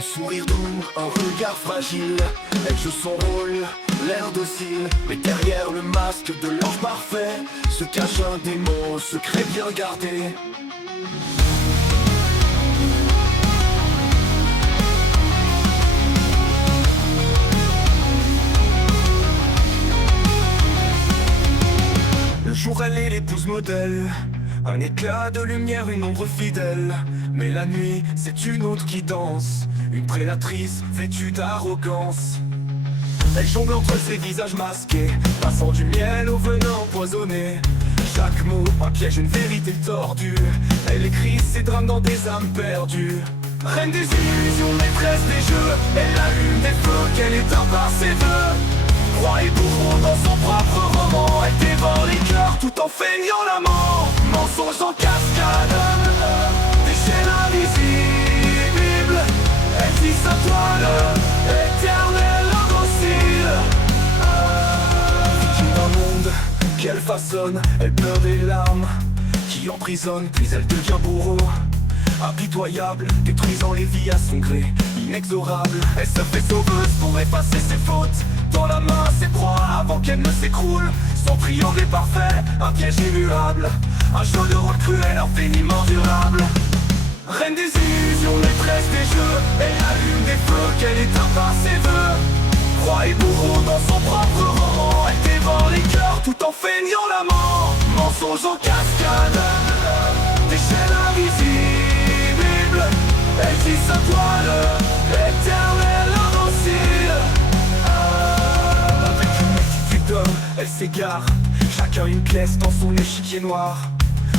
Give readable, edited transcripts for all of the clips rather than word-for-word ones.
Un sourire doux, un regard fragile. Elle joue son rôle, l'air docile. Mais derrière le masque de l'ange parfait se cache un démon, secret bien gardé. Le jour elle est l'épouse modèle, un éclat de lumière, une ombre fidèle. Mais la nuit, c'est une autre qui danse, une prédatrice vêtue d'arrogance. Elle jongle entre ses visages masqués, passant du miel au venin empoisonné. Chaque mot, un piège, une vérité tordue. Elle écrit ses drames dans des âmes perdues. Reine des illusions, maîtresse des jeux, elle allume des feux qu'elle éteint par ses vœux. Roi et bourreau dans son propre roman, elle dévore les cœurs tout en feignant la mort. Mensonges en cascade, des chaînes invisibles. Elle dit sa toile, éternelle indocile. Victime d'un monde qu'elle façonne, elle pleure des larmes qui emprisonnent, puis elle devient bourreau. Impitoyable, détruisant les vies à son gré, inexorable. Elle se fait sauveuse pour effacer ses fautes, dans la main ses proies avant qu'elle ne s'écroule. Son triomphe est parfait, un piège immuable, un jeu de rôle cruel, infiniment durable. Reine des illusions, maîtresse des jeux, elle allume des feux qu'elle éteint par ses vœux. Roi et bourreau dans son propre roman, elle dévore les cœurs tout en feignant la mort. Mensonges en cascade, des chaînes invisibles. Elle dit sa toile, éternelle indocile. Avec une multitude d'hommes, elle s'égare, chacun une pièce dans son échiquier noir.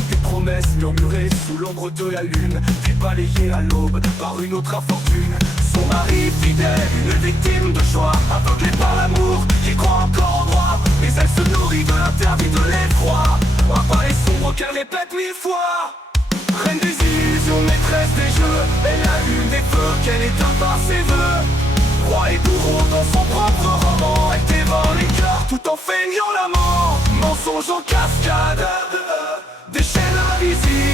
Des promesses murmurées sous l'ombre de la lune, puis balayées à l'aube par une autre infortune. Son mari fidèle, une victime de choix, aveuglée par l'amour, qui croit encore en droit. Mais elle se nourrit de l'interdit, de l'effroi, un palais sombre qu'elle répète 1000 fois. Reine des illusions, maîtresse des jeux, elle allume des feux qu'elle éteint par ses vœux. Roi et bourreau dans son propre roman, elle dévore les cœurs tout en feignant la mort. Mensonges en cascade, des chaînes invisibles.